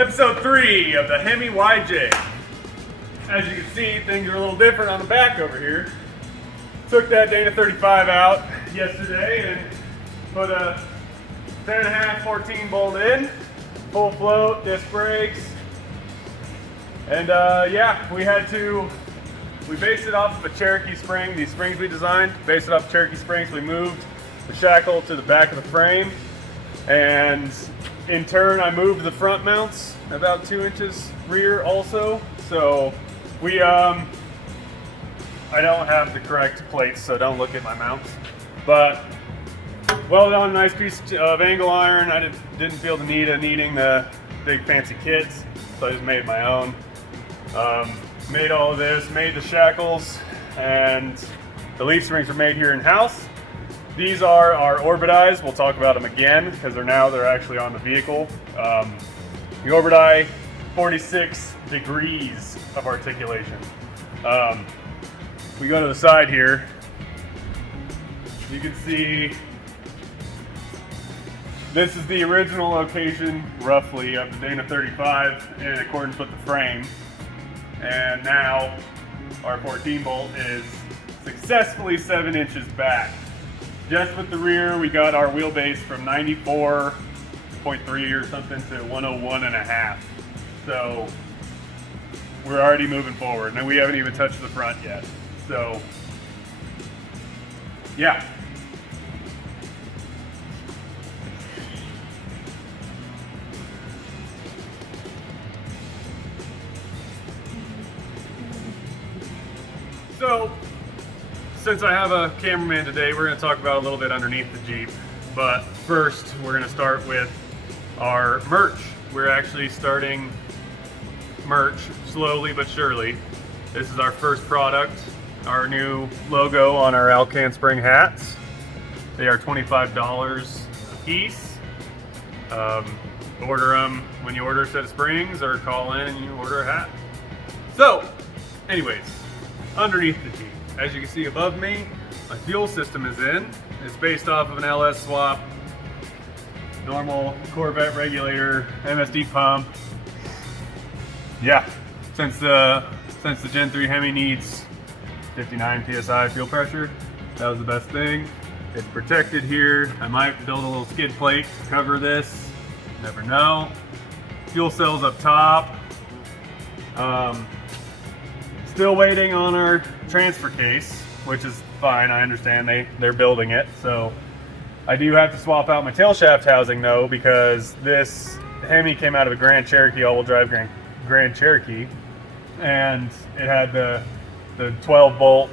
Episode 3 of the Hemi YJ. As you can see, things are a little different on the back over here. Took that Dana 35 out yesterday and put a 10.5 14 bolt in, full float, disc brakes, and yeah, we based it off of a Cherokee spring. These springs we designed, based it off of Cherokee springs. We moved the shackle to the back of the frame, and in turn I moved the front mounts about 2 inches rear also. So we I don't have the correct plates, so don't look at my mounts, but welded on a nice piece of angle iron. I didn't feel the need of needing the big fancy kits, so I just made my own. Made all of this, made the shackles, and the leaf springs were made here in-house. These are our Orbit-Eyes. We'll talk about them again because they're actually on the vehicle. The Orbit-Eye, 46 degrees of articulation. We go to the side here. You can see this is the original location, roughly, of the Dana 35 in accordance with the frame. And now our 14 bolt is successfully 7 inches back. Just with the rear, we got our wheelbase from 94.3 or something to 101.5. So we're already moving forward, and we haven't even touched the front yet. So yeah. So, since I have a cameraman today, we're going to talk about a little bit underneath the Jeep. But first, we're going to start with our merch. We're actually starting merch slowly but surely. This is our first product, our new logo on our Alcan spring hats. They are $25 a piece. Order them when you order a set of springs, or call in and you order a hat. So, anyways. Underneath the Jeep, as you can see above me, my fuel system is in. It's based off of an LS swap, normal Corvette regulator, MSD pump. Yeah, since the Gen 3 Hemi needs 59 PSI fuel pressure, that was the best thing. It's protected here. I might build a little skid plate to cover this. Never know. Fuel cells up top. Still waiting on our transfer case, which is fine. I understand they're building it. So I do have to swap out my tail shaft housing though, because this Hemi came out of a Grand Cherokee, all-wheel drive Grand Cherokee, and it had the 12 bolt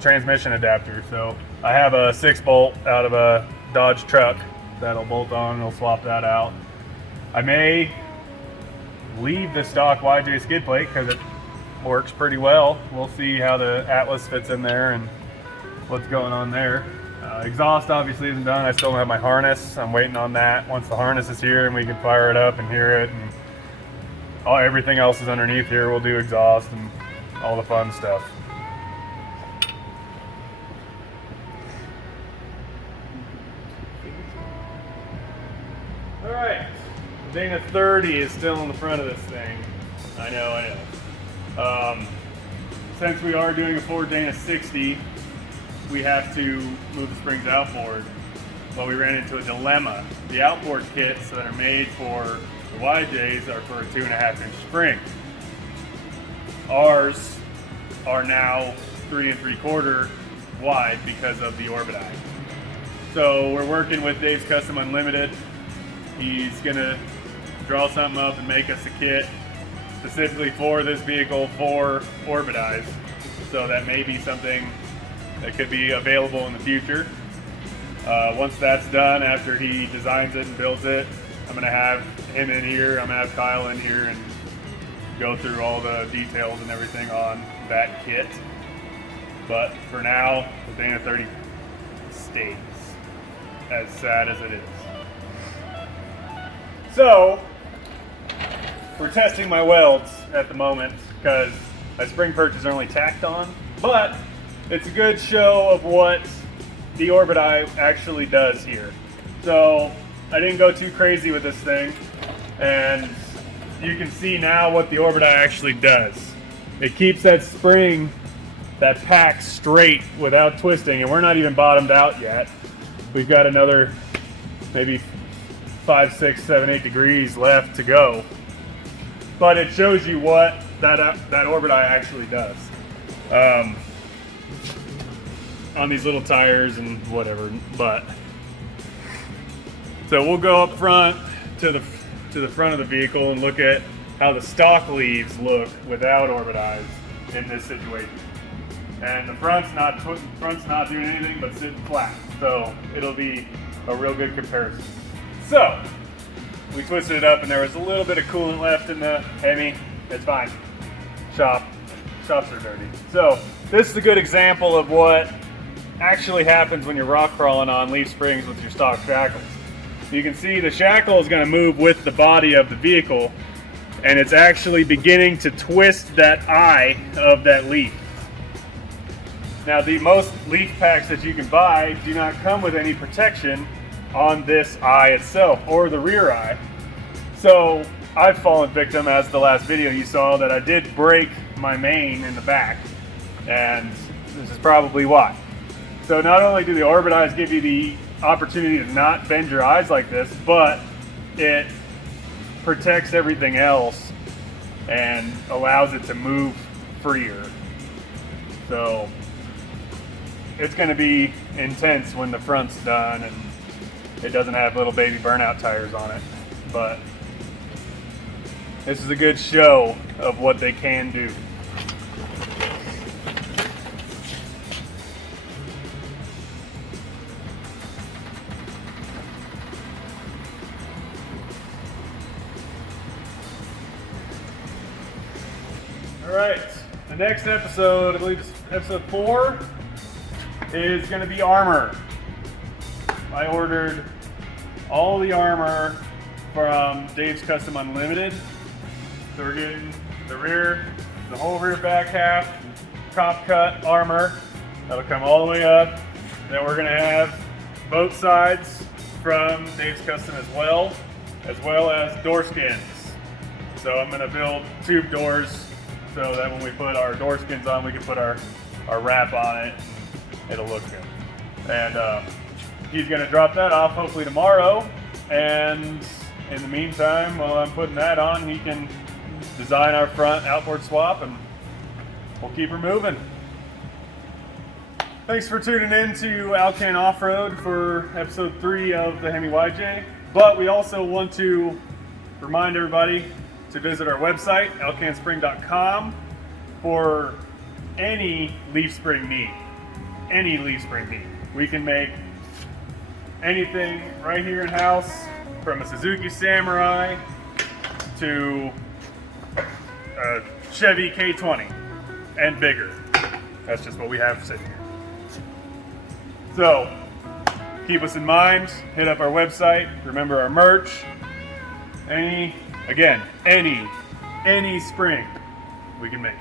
transmission adapter. So I have a 6 bolt out of a Dodge truck that'll bolt on, and I'll swap that out. I may leave the stock YJ skid plate because it works pretty well. We'll see how the Atlas fits in there and what's going on there. Exhaust obviously isn't done. I still don't have my harness. I'm waiting on that. Once the harness is here and we can fire it up and hear it, and everything else is underneath here, we'll do exhaust and all the fun stuff. All right, Dana 30 is still in the front of this thing. I know. Since we are doing a Ford Dana 60, we have to move the springs outboard. But we ran into a dilemma. The outboard kits that are made for the YJs are for a 2.5 inch spring. Ours are now 3 3/4 wide because of the Orbit-Eye. So we're working with Dave's Custom Unlimited. He's gonna draw something up and make us a kit specifically for this vehicle for Orbit-Eyes. So that may be something that could be available in the future. Once that's done, after he designs it and builds it, I'm gonna have him in here, I'm gonna have Kyle in here and go through all the details and everything on that kit. But for now, the Dana 30 stays, as sad as it is. So, we're testing my welds at the moment because my spring perches are only tacked on, but it's a good show of what the Orbit-Eye actually does here. So I didn't go too crazy with this thing, and you can see now what the Orbit Eye actually does. It keeps that spring, that pack straight without twisting, and we're not even bottomed out yet. We've got another maybe 5, 6, 7, 8 degrees left to go. But it shows you what that Orbit Eye actually does. On these little tires and whatever, but so we'll go up front to the front of the vehicle and look at how the stock leaves look without Orbit Eyes in this situation. And the front's not doing anything but sitting flat, so it'll be a real good comparison. So we twisted it up, and there was a little bit of coolant left in the Hemi. It's fine. Shops are dirty. So this is a good example of what actually happens when you're rock crawling on leaf springs with your stock shackles. You can see the shackle is going to move with the body of the vehicle, and it's actually beginning to twist that eye of that leaf. Now, the most leaf packs that you can buy do not come with any protection on this eye itself or the rear eye. So I've fallen victim, as the last video you saw, that I did break my main in the back, and this is probably why. So not only do the Orbit Eyes give you the opportunity to not bend your eyes like this, but it protects everything else and allows it to move freer. So it's going to be intense when the front's done and it doesn't have little baby burnout tires on it. But this is a good show of what they can do. Alright, the next episode, I believe it's episode 4, is going to be armor. I ordered all the armor from Dave's Custom Unlimited. So we're getting the whole rear back half, top cut armor. That'll come all the way up. Then we're going to have both sides from Dave's Custom as well as door skins. So I'm going to build tube doors so that when we put our door skins on, we can put our wrap on it. It'll look good. And he's going to drop that off hopefully tomorrow. And in the meantime, while I'm putting that on, he can design our front outboard swap, and we'll keep her moving. Thanks for tuning in to Alcan Off-Road for episode 3 of the Hemi YJ. But we also want to remind everybody to visit our website, alcanspring.com, for any leaf spring need. Any leaf spring need. We can make anything right here in-house, from a Suzuki Samurai to a Chevy K20 and bigger. That's just what we have sitting here. So keep us in mind, hit up our website, remember our merch. Any spring, we can make it.